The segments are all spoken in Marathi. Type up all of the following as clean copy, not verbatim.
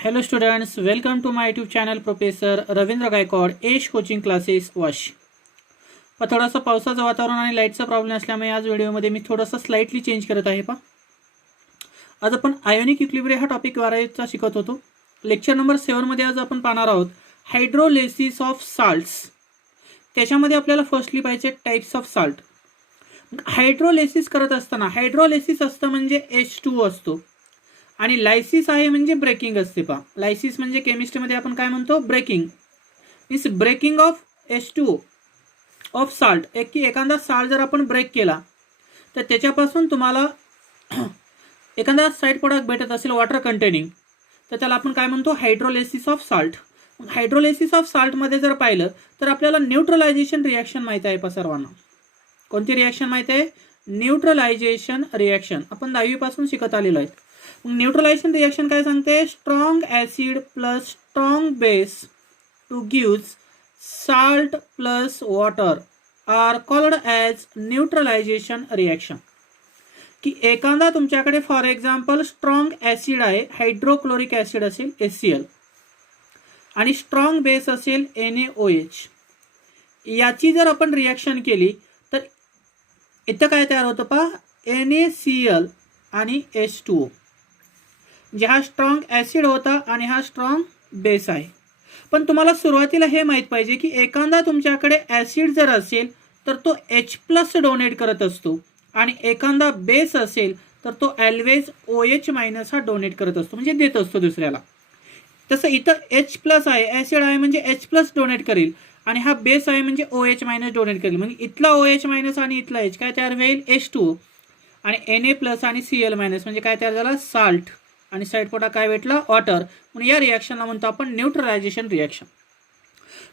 Hello students, welcome to my YouTube channel Professor Ravindra Gaikwad एश कोचिंग क्लासेस वाश. थोडासा पावसाचं वातावरण आणि लाईटचा प्रॉब्लेम असल्यामुळे आज व्हिडिओमध्ये मी थोडासा स्लाइटली चेंज करत आहे. आज आपण आयोनिक इक्विलिब्रियम हा टॉपिक 12चा शिकत होतो. लेक्चर नंबर 7 मध्ये आज आपण पाहणार आहोत हायड्रोलिसिस ऑफ साल्ट्स. त्याच्यामध्ये आपल्याला फर्स्टली पाहिजे टाइप्स ऑफ साल्ट. हायड्रोलिसिस करत असताना हायड्रोलिसिस असतं म्हणजे H2O असतो आणि लायसिस आहे म्हणजे ब्रेकिंग असते. लायसिस म्हणजे केमिस्ट्रीमध्ये आपण काय म्हणतो, breaking means breaking of H2O of salt. एखादा साल्ट जर आपण ब्रेक केला तर त्याच्यापासून तुम्हाला एखादा साइड प्रोडक्ट भेटत असेल वॉटर कंटेनिंग, तर त्याला आपण काय म्हणतो, hydrolysis of salt. Hydrolysis of साल्टमध्ये जर पाहिलं तर आपल्याला न्यूट्रलायझेशन रिॲक्शन माहीत आहे सर्वांना. कोणती रिॲक्शन माहीत आहे? Neutralisation reaction. आपण 10वी पासून शिकत आलेलो आहे. न्यूट्रलायझेशन रिॲक्शन काय सांगते? Strong acid plus strong base two gives salt plus water are called as neutralization reaction. की एखादा तुमच्याकडे फॉर एक्झाम्पल स्ट्रॉंग ॲसिड आहे, हायड्रोक्लोरिक ॲसिड असेल HCl आणि स्ट्रॉंग बेस असेल NaOH. याची जर आपण रिॲक्शन केली तर इथं काय तयार होतं NaCl आणि H2O. जे हा स्ट्रॉंग ॲसिड होता आणि हा स्ट्रॉंग बेस आहे. पण तुम्हाला सुरुवातीला हे माहीत पाहिजे की एखादा तुमच्याकडे ॲसिड जर असेल तर तो H+ डोनेट करत असतो आणि एखादा बेस असेल तर तो ऑलवेज OH- हा डोनेट करत असतो, म्हणजे देत असतो दुसऱ्याला. तसं इथं H+ आहे, ॲसिड आहे म्हणजे H+ डोनेट करेल आणि हा बेस आहे म्हणजे OH- डोनेट करेल. म्हणजे इथला OH- आणि इथला H काय तयार होईल? H2O. आणि Na+ आणि Cl- म्हणजे काय तयार झाला? साल्ट. आणि साइड प्रोडक्ट काय भेटला? वॉटर. म्हणून या रिॲक्शनला म्हणतो आपण न्यूट्रलायझेशन रिॲक्शन.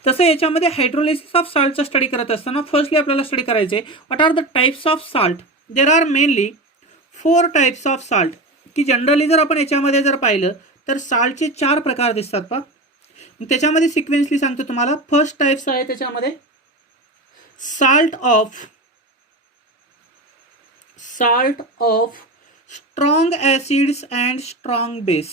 तसं याच्यामध्ये हायड्रोलिसिस ऑफ साल्टचा स्टडी करत असताना फर्स्टली आपल्याला स्टडी करायचे what are the types of salt. There are mainly 4 types of salt. की जनरली जर आपण याच्यामध्ये जर पाहिलं तर साल्टचे 4 प्रकार दिसतात. त्याच्यामध्ये सिक्वेन्सली सांगतो तुम्हाला. फर्स्ट टाइप्स आहे त्याच्यामध्ये salt of strong acids and strong base.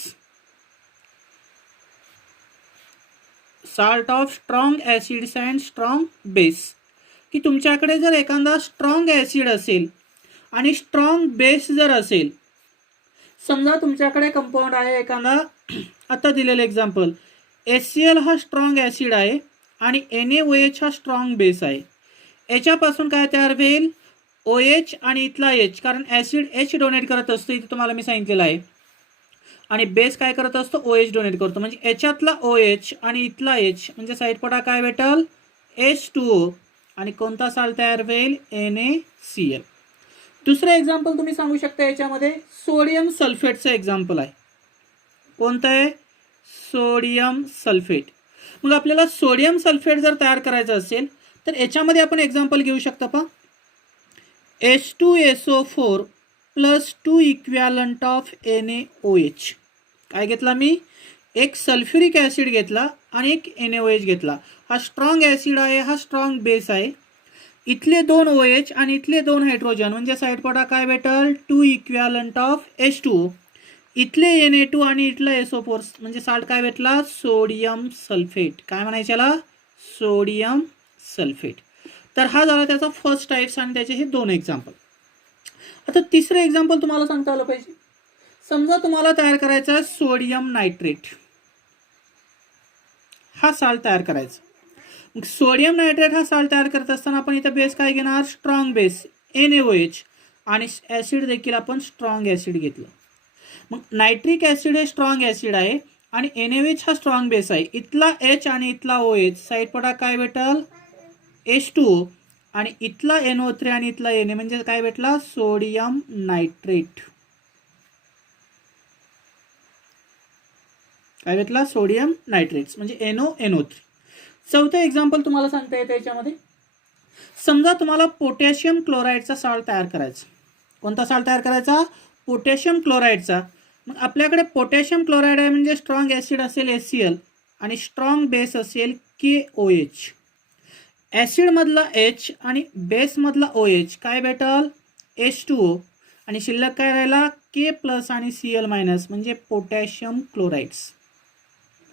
Salt of strong acids and strong base. की तुमच्याकडे जर एखादा स्ट्रॉंग ॲसिड असेल आणि स्ट्रॉंग बेस जर असेल, समजा तुमच्याकडे कंपाऊंड आहे एखादा, आता दिलेलं एक्झाम्पल HCl हा स्ट्रॉंग ॲसिड आहे आणि NaOH हा स्ट्रॉंग बेस आहे. याच्यापासून काय तयार होईल? OH आणि इथला H, कारण ॲसिड H डोनेट करत असतो इथे तुम्हाला मी सांगितलेलं आहे, आणि बेस काय करत असतो? OH डोनेट करतो. म्हणजे याच्यातला OH आणि इथला H म्हणजे साइड प्रोडक्ट काय भेटल? H2O. आणि कोणता साल्ट तयार होईल? NaCl. दुसरं एक्झाम्पल तुम्ही सांगू शकता याच्यामध्ये सोडियम सल्फेटचं एक्झाम्पल आहे. कोणतं आहे? Sodium sulphate. मग आपल्याला सोडियम सल्फेट जर तयार करायचं असेल तर याच्यामध्ये आपण एक्झाम्पल घेऊ शकता H2SO4 plus 2 equivalent of NaOH. काय घेतला मी? एक सल्फ्युरिक ॲसिड घेतला आणि एक NaOH घेतला. हा स्ट्रॉंग ॲसिड आहे, हा स्ट्रॉंग बेस आहे. इथले 2 OH आणि इथले 2 हायड्रोजन म्हणजे साइड प्रोडक्ट काय भेटल? 2 इक्विव्हॅलंट ऑफ H2O. इथले Na2 आणि इथला SO4 म्हणजे साल्ट काय भेटला? Sodium sulphate. काय म्हणायच्याला? Sodium sulphate. तर हा झाला त्याचा फर्स्ट टाइप्स आणि त्याचे हे 2 एक्झाम्पल. आता तिसरं एक्झाम्पल तुम्हाला सांगता आलं पाहिजे. समजा तुम्हाला तयार करायचा सोडियम नायट्रेट हा साल्ट तयार करायचा. मग सोडियम नायट्रेट हा साल्ट तयार करत असताना आपण इथं बेस काय घेणार? स्ट्रॉंग बेस NaOH आणि ॲसिड देखील आपण स्ट्रॉंग ॲसिड घेतलं. मग नायट्रिक ॲसिड हे स्ट्रॉंग ॲसिड आहे आणि NaOH हा स्ट्रॉंग बेस आहे. इथला H आणि इथला OH साइड प्रोडक्ट काय भेटल? H2O. आणि इथला NO3 आणि इथला Na म्हणजे काय भेटला? Sodium nitrate. काय भेटला? सोडियम नायट्रेट्स म्हणजे NO3. चौथं एक्झाम्पल तुम्हाला सांगता येतं याच्यामध्ये. समजा तुम्हाला पोटॅशियम क्लोराईडचा साल्ट तयार करायचा. कोणता साल्ट तयार करायचा? पोटॅशियम क्लोराईडचा. मग आपल्याकडे पोटॅशियम क्लोराईड आहे म्हणजे स्ट्रॉंग ॲसिड असेल HCl आणि स्ट्रॉंग बेस असेल KOH. ॲसिडमधला H आणि बेसमधला OH काय भेटल? H2O. आणि शिल्लक काय राहिला? K+ आणि Cl- म्हणजे पोटॅशियम क्लोराईड्स.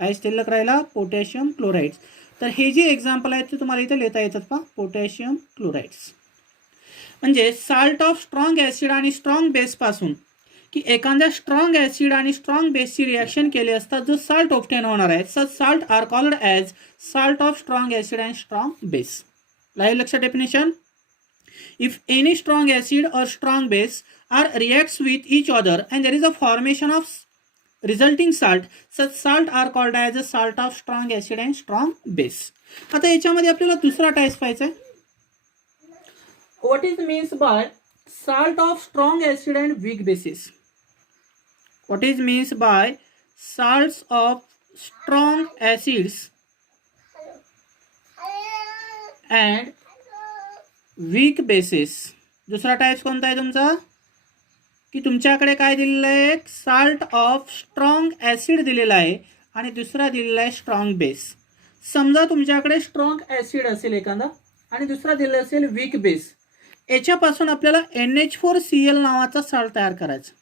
काय शिल्लक राहिला? Potassium chlorides. तर हे जे एक्झाम्पल आहेत ते तुम्हाला इथं लिहिता येतात पहा, पोटॅशियम क्लोराईड्स. म्हणजे साल्ट ऑफ स्ट्रॉंग ॲसिड आणि स्ट्रॉंग बेसपासून, की एखाद्या स्ट्रॉंग ॲसिड आणि स्ट्रॉंग बेसची रिॲक्शन केली असता जो साल्ट ऑब्टेन होणार आहे, such salt are called as salt of strong acid and strong base. राहील लक्षात definition? If any strong acid or strong base are reacts with each other and there is a formation of resulting salt, such salt are called as a salt of strong acid and strong base. आता याच्यामध्ये आपल्याला दुसरा टाइप पाहायचा आहे. What is means by salt of strong acid and weak bases? What is means by salts of strong acids and weak bases. दुसरा टाइप्स कोणता आहे तुमचा? की तुमच्याकडे काय दिलेलं आहे? साल्ट ऑफ स्ट्रॉंग ॲसिड दिलेला आहे आणि दुसरा दिलेला आहे स्ट्रॉंग बेस. समजा तुमच्याकडे स्ट्रॉंग ॲसिड असेल एखादा आणि दुसरा दिलेला असेल वीक बेस. याच्यापासून आपल्याला NH4Cl नावाचा साल्ट तयार करायचा.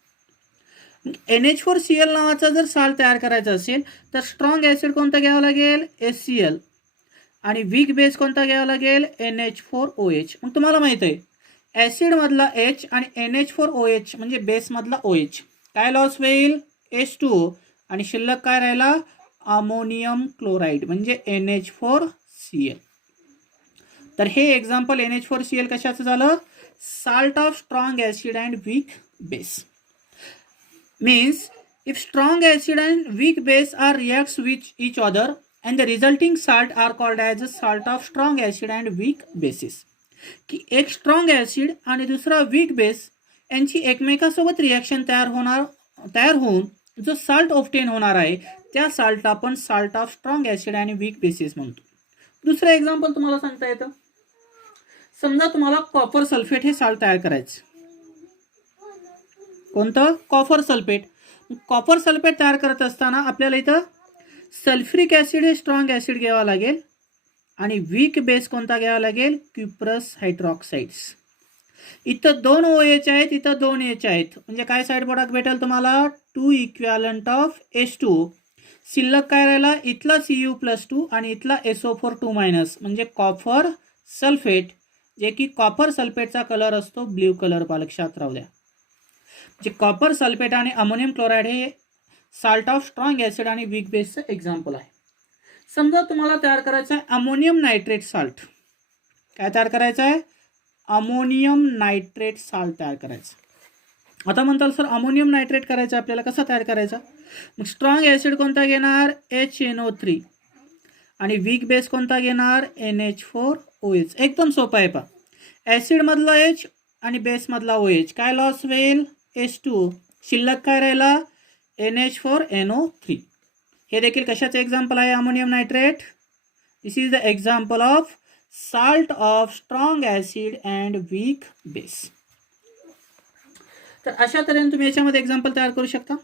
NH4Cl नावाचा जर साल्ट तयार करायचा असेल तर स्ट्रॉंग ॲसिड कोणता घ्यावा लागेल? HCl. आणि वीक बेस कोणता घ्यावा लागेल? NH4OH. मग तुम्हाला माहित आहे ॲसिडमधला H आणि NH4OH म्हणजे बेसमधला OH, काय लॉस होईल? H2O. आणि शिल्लक काय राहिला? अमोनियम क्लोराईड म्हणजे NH4Cl. तर हे एक्झाम्पल NH4Cl कशाचं झालं? Salt of strong acid and weak base. Means if strong acid and weak base are reacts with each other and the resulting salt are called as a salt of strong acid and weak bases. की एक स्ट्रॉंग ॲसिड आणि दुसरा वीक बेस यांची एकमेकासोबत रिॲक्शन तयार होऊन जो साल्ट ऑब्टेन होणार आहे त्या साल्टला आपण साल्ट ऑफ स्ट्रॉंग ॲसिड आणि वीक बेसिस म्हणतो. दुसरं एक्झाम्पल तुम्हाला सांगता येतं. समजा तुम्हाला कॉपर सल्फेट हे साल्ट तयार करायचं. कोणतं? Copper sulphate. कॉपर सल्फेट तयार करत असताना आपल्याला इथं सल्फ्युरिक ॲसिड हे स्ट्रॉंग ॲसिड घ्यावा लागेल आणि वीक बेस कोणता घ्यावा लागेल? क्युप्रस हायड्रॉक्साइड्स. इथं 2 OH आहेत, इथं 2 H आहेत. म्हणजे काय साईड प्रोडक्ट भेटेल तुम्हाला? 2 इक्विव्हॅलंट ऑफ H2O. शिल्लक काय राहिला? इथला Cu+2 आणि इथला SO4 2- म्हणजे कॉपर सल्फेट, जे की कॉपर सल्फेटचा कलर असतो ब्ल्यू कलर. लक्षात राहू द्या. म्हणजे कॉपर सल्फेट आणि अमोनियम क्लोराईड हे साल्ट ऑफ स्ट्रॉंग ॲसिड आणि वीक बेसचं एक्झाम्पल आहे. समजा तुम्हाला तयार करायचं आहे अमोनियम नायट्रेट साल्ट. काय तयार करायचं आहे? अमोनियम नायट्रेट साल्ट तयार करायचं. आता म्हणताल सर अमोनियम नायट्रेट करायचं आपल्याला, कसं तयार करायचं? मग स्ट्रॉंग ॲसिड कोणता घेणार? HNO3 आणि वीक बेस कोणता घेणार? NH4OH. एकदम सोपं आहे पहा. ॲसिडमधला H आणि बेसमधला OH, काय लॉस होईल? H2O. शिल्लक काय राहिला? NH4NO3. हे देखील कशाचं एक्झाम्पल आहे? Ammonium nitrate. This is the example of salt of strong acid and weak base. तर अशा तऱ्हेने तुम्ही याच्यामध्ये एक्झाम्पल तयार करू शकता.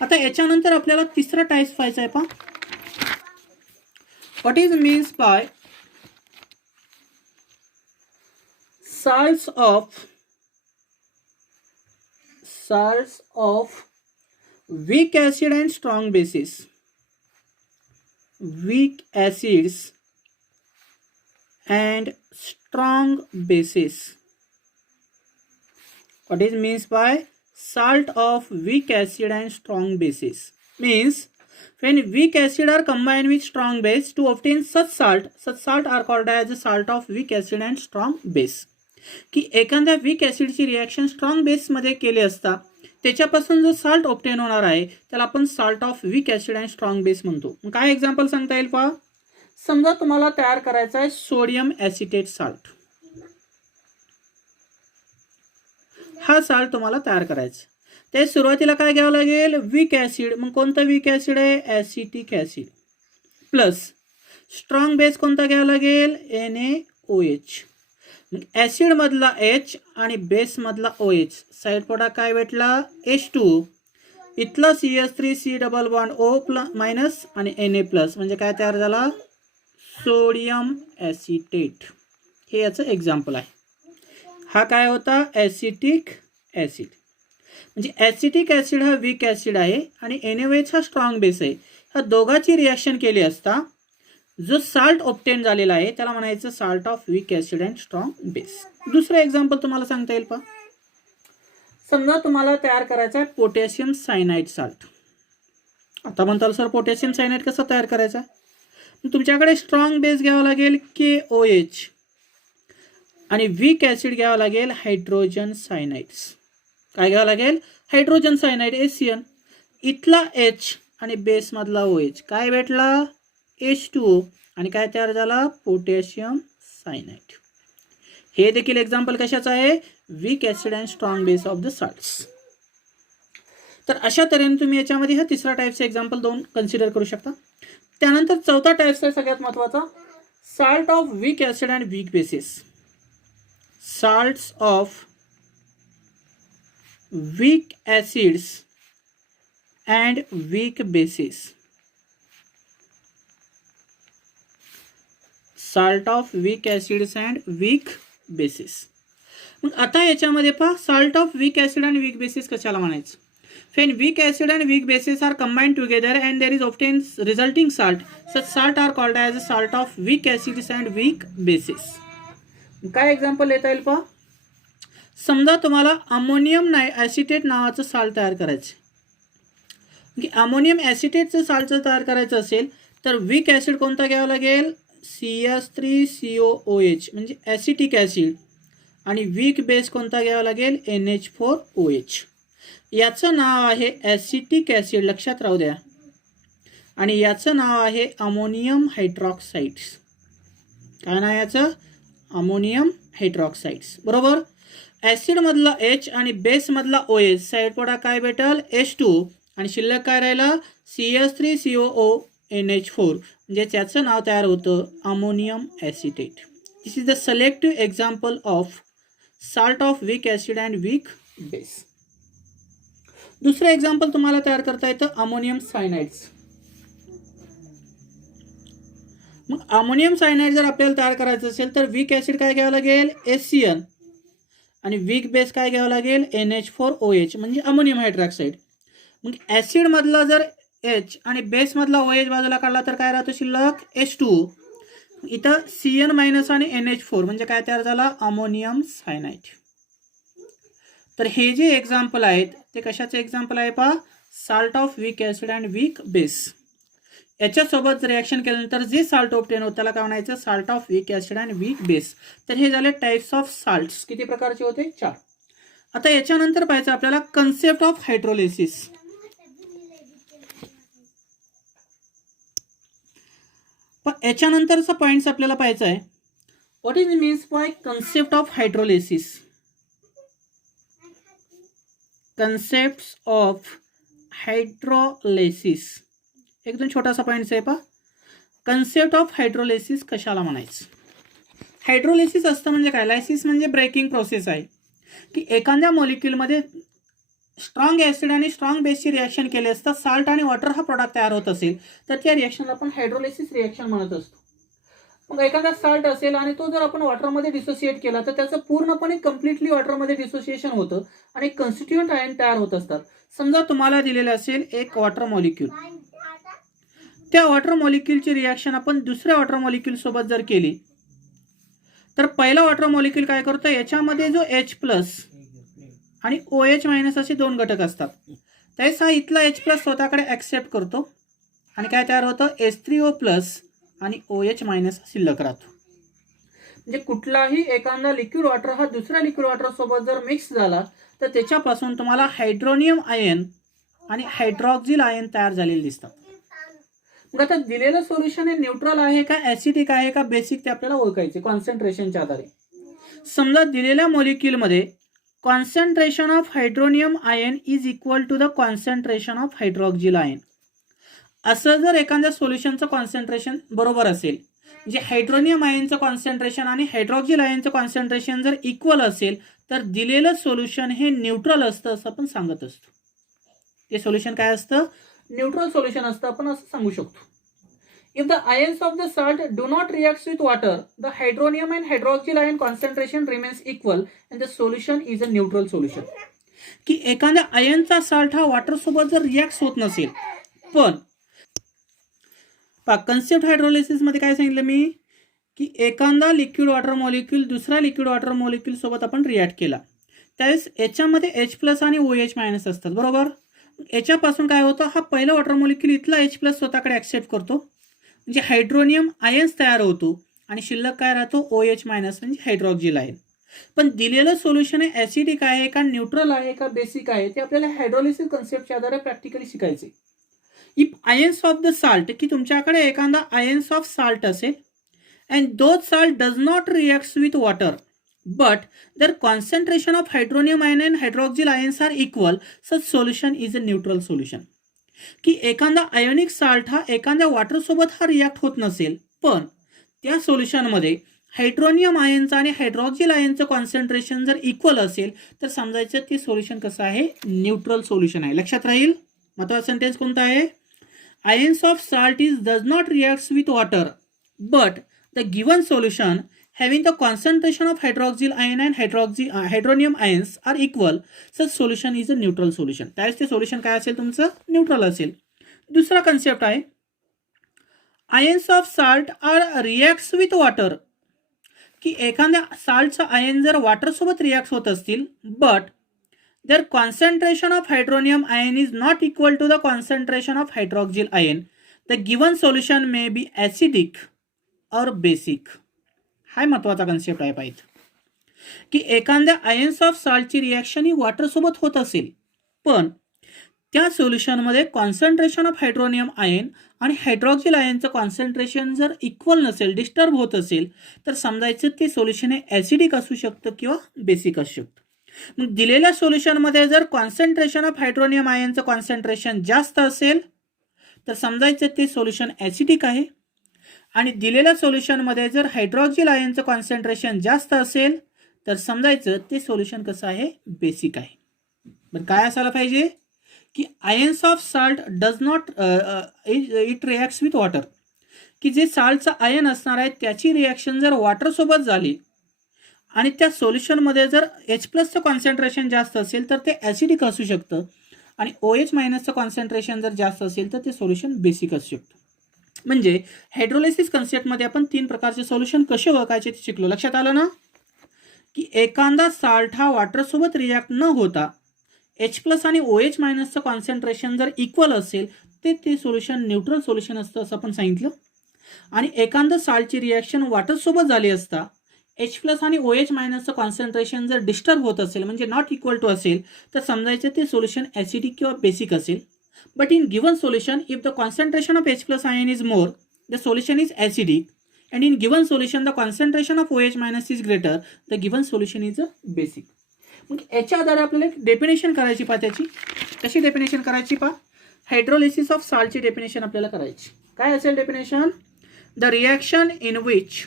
आता याच्यानंतर आपल्याला तिसरा टाइप पाहायचा आहे पहा. What is means by salts of weak acid and strong bases. Weak acids and strong bases. What is means by salt of weak acid and strong bases? Means when weak acid are combined with strong base to obtain such salt are called as a salt of weak acid and strong base. की एखाद्या वीक ॲसिडची रिॲक्शन स्ट्रॉंग बेसमध्ये केली असता त्याच्यापासून जो साल्ट ऑब्टेन होणार आहे त्याला आपण salt of weak acid and strong base म्हणतो. काय एक्झाम्पल सांगता येईल पहा. समजा तुम्हाला तयार करायचा आहे सोडियम ॲसिटेट साल्ट. हा साल्ट तुम्हाला तयार करायचा. ते सुरुवातीला काय घ्यावं लागेल? Weak acid. मग कोणतं वीक ॲसिड आहे? Acetic acid. Plus strong base कोणता घ्यावा लागेल? NaOH. ॲसिडमधला H आणि बेसमधला OH. साईड प्रोडक्ट काय भेटला? H2O. इथला CH3 डबल बॉन्ड O- आणि Na+. म्हणजे काय तयार झाला? Sodium acetate. हे याचं एक्झाम्पल आहे. हा काय होता? Acetic acid. म्हणजे ॲसिटिक ॲसिड हा वीक ॲसिड आहे आणि NaOH हा स्ट्रॉंग बेस आहे. ह्या दोघांची रिॲक्शन केली असता जो साल्ट ऑब्टेन झालेला आहे त्याला म्हणायचं salt of weak acid and strong base. दुसरं एक्झाम्पल तुम्हाला सांगता येईल पहा. समजा तुम्हाला तयार करायचा आहे पोटॅशियम सायनाइड साल्ट. आता म्हणताल सर पोटॅशियम सायनाइड कसं तयार करायचा? तुमच्याकडे स्ट्रॉंग बेस घ्यावा लागेल KOH आणि वीक ॲसिड घ्यावा लागेल हायड्रोजन सायनाइड्स. काय घ्यावं लागेल? Hydrogen cyanide HCN. इथला H आणि बेसमधला OH काय भेटला? H2O आणि काय तयार झाला? Potassium cyanide. हे देखील एक्झाम्पल कशाचं आहे? Weak acid and strong base of the salts. तर अशा तऱ्हेने तुम्ही याच्यामध्ये हा तिसरा टाईपचा एक्झाम्पल 2 कन्सिडर करू शकता. त्यानंतर चौथा टाईप्स आहे सगळ्यात महत्त्वाचा, salt of weak acid and weak bases. Salts of weak acids and weak bases. Salt of weak acids and weak bases. मग आता याच्यामध्ये पहा salt of weak acid and weak bases कशाला म्हणायचं? When weak acid and weak bases are combined together and there is obtained resulting salt, such salt are called as a salt of weak acids and weak bases. काय एक्झाम्पल लेता येईल पहा. समजा तुम्हाला अमोनियम ॲसिटेट नावाचं साल्ट तयार करायचं. अमोनियम ॲसिटेटचं साल्ट जर तयार करायचं असेल तर वीक ॲसिड कोणता घ्यावा लागेल? CH3COOH म्हणजे ॲसिटिक ॲसिड. आणि वीक बेस कोणता घ्यावा लागेल? NH4OH. याचं नाव आहे ॲसिटिक ॲसिड, लक्षात राहू द्या. आणि याचं नाव आहे अमोनियम हायड्रॉक्साइड्स. काय नाव याचं? अमोनियम हायड्रॉक्साइड्स. बरोबर. ॲसिडमधला H आणि बेसमधला OH साईड प्रोडक्ट काय भेटल? H2 आणि शिल्लक काय राहिलं? CH3COONH4 म्हणजे त्याचं नाव तयार होतं ammonium acetate. This is the selective example of salt of weak acid and weak base. दुसरं एक्झाम्पल तुम्हाला तयार करता येतं अमोनियम सायनाइड्स. मग अमोनियम सायनाइड जर आपल्याला तयार करायचं असेल तर वीक ॲसिड काय घ्यावं लागेल? HCN आणि वीक बेस काय घ्यावं लागेल? NH4OH म्हणजे अमोनियम हायड्रॉक्साइड. मग ॲसिडमधला जर H आणि बेसमधला OH बाजूला काढला तर काय राहतो शिल्लक? H2. इथं CN मायनस आणि NH4 म्हणजे काय तयार झाला? Ammonium cyanide. तर हे जे एक्झाम्पल आहेत ते कशाचे एक्झाम्पल आहे पहा? Salt of weak acid and weak base. याच्यासोबत रिॲक्शन केल्यानंतर जे साल्ट ऑब्टेन होतं त्याला काय म्हणायचं? Salt of weak acid and weak base. तर हे झाले टाईप्स ऑफ साल्ट्स. किती प्रकारचे होते? 4. आता याच्यानंतर पाहायचं आपल्याला कन्सेप्ट ऑफ हायड्रोलिसिस. पण याच्यानंतरचा पॉईंट्स आपल्याला पाहायचा आहे. What is means by concept of hydrolysis? Concepts of hydrolysis. एकदम छोटासा पॉईंट आहे पहा. कन्सेप्ट ऑफ हायड्रोलिसिस कशाला म्हणायचं? हायड्रोलिसिस असतं म्हणजे काय? लायसिस म्हणजे ब्रेकिंग प्रोसेस आहे की एखाद्या मॉलिक्युलमध्ये स्ट्रॉंग ॲसिड आणि स्ट्रॉंग बेसची रिॲक्शन केली असता साल्ट आणि वॉटर हा प्रोडक्ट तयार होत असेल तर त्या रिॲक्शनला आपण हायड्रोलिसिस रिॲक्शन म्हणत असतो. मग एखादा साल्ट असेल आणि तो जर आपण वॉटरमध्ये डिसोसिएट केला तर त्याचं पूर्णपणे कम्प्लिटली वॉटरमध्ये डिसोसिएशन होतं आणि कॉन्स्टिट्यूएंट आयन तयार होत असतात. समजा तुम्हाला दिलेलं असेल एक वॉटर मॉलिक्यूल. त्या वॉटर मॉलिक्यूलची रिॲक्शन आपण दुसऱ्या वॉटर मॉलिक्यूल सोबत जर केली तर पहिला वॉटर मॉलिक्यूल काय करतो? याच्यामध्ये जो H+ आणि OH- असे 2 घटक असतात. त्यावेळेस हा इथला H+ स्वतःकडे ॲक्सेप्ट करतो आणि काय तयार होतं? H3O+ आणि OH- शिल्लक राहतो. म्हणजे कुठलाही एखादा लिक्विड वॉटर हा दुसऱ्या लिक्विड वॉटर सोबत जर मिक्स झाला तर त्याच्यापासून तुम्हाला हायड्रोनियम आयन आणि हायड्रॉक्झिल आयन तयार झालेले दिसतात. मग आता दिलेलं सोल्युशन हे न्यूट्रल आहे का ॲसिडिक आहे का बेसिक ते आपल्याला ओळखायचे कॉन्सन्ट्रेशनच्या आधारे. समजा दिलेल्या मॉलिक्यूलमध्ये concentration of hydronium ion is equal to the concentration of hydroxyl ion. असं जर एखाद्या सोल्युशनचं कॉन्सन्ट्रेशन बरोबर असेल म्हणजे हायड्रोनियम आयनचं कॉन्सन्ट्रेशन आणि हायड्रॉक्झिल आयनचं कॉन्सन्ट्रेशन जर इक्वल असेल तर दिलेलं सोल्युशन हे न्यूट्रल असतं असं आपण सांगत असतो. ते सोल्युशन काय असतं? न्यूट्रल सोल्युशन असतं आपण असं सांगू शकतो. If the ions of the salt do not react with water, the hydronium and hydroxyl ion concentration remains equal and the solution is a neutral solution. की एखाद्या आयनचा साल्ट हा वॉटर सोबत जर रिॲक्ट होत नसेल पण कन्सेप्ट हायड्रोलिसिसमध्ये काय सांगितलं मी की एखादा लिक्विड वॉटर मॉलिक्यूल दुसरा लिक्विड वॉटर मॉलिक्यूल सोबत आपण रिॲक्ट केला, त्यावेळेस याच्यामध्ये H+ आणि OH- असतात, बरोबर. याच्यापासून काय होतं, हा पहिला वॉटर मॉलिक्यूल इथला H+ स्वतःकडे ॲक्सेप्ट करतो, म्हणजे हायड्रोनियम आयन्स तयार होतो आणि शिल्लक काय राहतो OH- म्हणजे हायड्रॉक्झिल आयन. पण दिलेलं सोल्युशन हे ॲसिडिक आहे का न्यूट्रल आहे का बेसिक आहे ते आपल्याला हायड्रोलिसिस कन्सेप्टच्या आधारे प्रॅक्टिकली शिकायचे. If ions of the salt, की तुमच्याकडे एखादा आयन्स ऑफ साल्ट असेल and those salt does not react with water but their concentration of hydronium ion and hydroxyl ions are equal, such solution is a neutral solution. की एखादा आयोनिक साल्ट हा एखाद्या वॉटर सोबत हा रिॲक्ट होत नसेल, पण त्या सोल्युशनमध्ये हायड्रोनियम आयनचं आणि हायड्रॉक्झिल आयनचं कॉन्सन्ट्रेशन जर इक्वल असेल तर समजायचं ते सोल्युशन कसं आहे, न्यूट्रल सोल्युशन आहे. लक्षात राहील. महत्त्वाचा सेंटेन्स कोणता आहे, ions of salt is does not react with water but the given solution having the concentration of hydroxyl ion and hydronium ions are equal, such solution is a neutral solution. त्यावेळेस ते सोल्युशन काय असेल तुमचं, न्यूट्रल असेल. दुसरा कन्सेप्ट आहे ions of salt are reacts with water, की एखाद्या साल्टचा आयन जर वॉटर सोबत रिॲक्ट होत असतील but their concentration of hydronium ion is not equal to the concentration of hydroxyl ion, the given solution may be acidic और बेसिक. हा महत्त्वाचा कन्सेप्ट आहे पाहिजे, की एखाद्या आयन्स ऑफ साल्टची रिॲक्शन ही वॉटरसोबत होत असेल पण त्या सोल्युशनमध्ये कॉन्सन्ट्रेशन ऑफ हायड्रोनियम आयन आणि हायड्रॉक्झिल आयनचं कॉन्सन्ट्रेशन जर इक्वल नसेल, डिस्टर्ब होत असेल तर समजायचं ते सोल्युशन हे ॲसिडिक असू शकतं किंवा बेसिक असू शकतं. मग दिलेल्या सोल्युशनमध्ये जर कॉन्सन्ट्रेशन ऑफ हायड्रोनियम आयनचं कॉन्सन्ट्रेशन जास्त असेल तर समजायचं ते सोल्युशन ॲसिडिक आहे आणि दिलेल्या सोल्युशनमध्ये जर हायड्रॉक्झिल आयनचं कॉन्सन्ट्रेशन जास्त असेल तर समजायचं ते सोल्युशन कसं आहे, बेसिक आहे. पण काय असायला पाहिजे की ions of salt does not it reacts with water, की जे साल्टचं आयन असणार आहे त्याची रिॲक्शन जर वॉटरसोबत झाली आणि त्या सोल्युशनमध्ये जर H+चं कॉन्सन्ट्रेशन जास्त असेल तर ते ॲसिडिक असू शकतं आणि OH- कॉन्सन्ट्रेशन जर जास्त असेल तर ते सोल्युशन बेसिक असू शकतं. म्हणजे हायड्रोलिसिस कन्सेप्टमध्ये आपण 3 प्रकारचे सोल्युशन कसे ओळखायचे ते शिकलो. लक्षात आलं ना, की एखादा साल्ट हा वॉटरसोबत रिॲक्ट न होता H+ आणि OH- कॉन्सन्ट्रेशन जर इक्वल असेल ते सोल्युशन न्यूट्रल सोल्युशन असतं असं आपण सांगितलं. आणि एखादं साल्टची रिॲक्शन वॉटरसोबत झाली असता H+ आणि OH- कॉन्सन्ट्रेशन जर डिस्टर्ब होत असेल म्हणजे नॉट इक्वल टू असेल तर समजायचं ते सोल्युशन ॲसिडिक किंवा बेसिक असेल. But in given solution, if the concentration of H+ ion is more, the solution is acidic, and in given solution the concentration of OH- is greater, the given solution is a basic. मग याच्या आधारे आपल्याला एक डेफिनेशन करायची पहा. त्याची कशी डेफिनेशन करायची पहा, हायड्रोलिसिस ऑफ साल्टची डेफिनेशन आपल्याला करायची. काय असेल definition, the reaction in which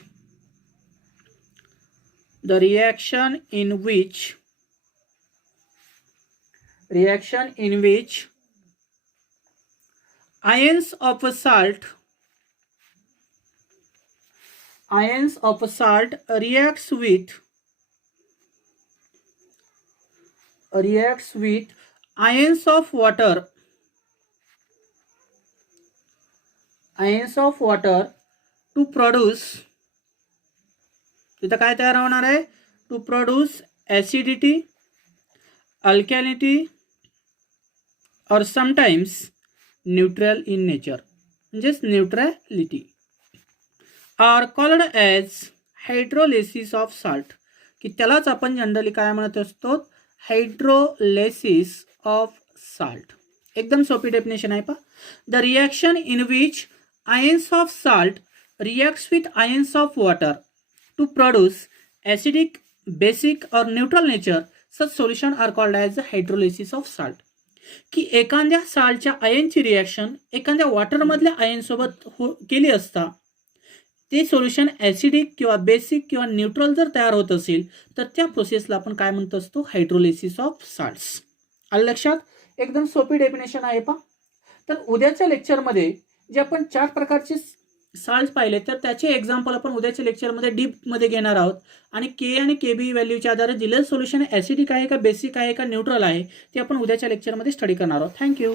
ions of a salt reacts with ions of water to produce, तिथं काय तयार होणार आहे, टू प्रोड्यूस ॲसिडिटी, अल्कॅलिटी और समटाइम्स न्यूट्रल इन नेचर, म्हणजेच neutrality, are called as hydrolysis of salt, की त्यालाच आपण जनरली काय म्हणत असतो, हायड्रोलिसिस ऑफ साल्ट. एकदम सोपी डेफिनेशन आहे पहा. The reaction in which ions of salt reacts with ions of water to produce acidic, basic और neutral nature, such solution are called as hydrolysis of salt. की एखाद्या साल्टच्या आयनची रिॲक्शन एखाद्या वॉटरमधल्या आयनसोबत केली असता ते सोल्युशन ॲसिडिक किंवा बेसिक किंवा न्यूट्रल जर तयार होत असेल तर त्या प्रोसेसला आपण काय म्हणत असतो, हायड्रोलिसिस ऑफ साल्ट्स. आलं लक्षात. एकदम सोपी डेफिनेशन आहे पहा. तर उद्याच्या लेक्चरमध्ये जे आपण 4 प्रकारचे साल्ट पाहिले तर त्याचे एक्झाम्पल आपण उद्याच्या लेक्चरमध्ये डीपमध्ये घेणार आहोत आणि के आणि केबी व्हॅल्यूच्या आधारे दिलेलं सोल्युशन ॲसिडिक आहे का बेसिक आहे का न्यूट्रल आहे ते आपण उद्याच्या लेक्चरमध्ये स्टडी करणार आहोत. थँक्यू.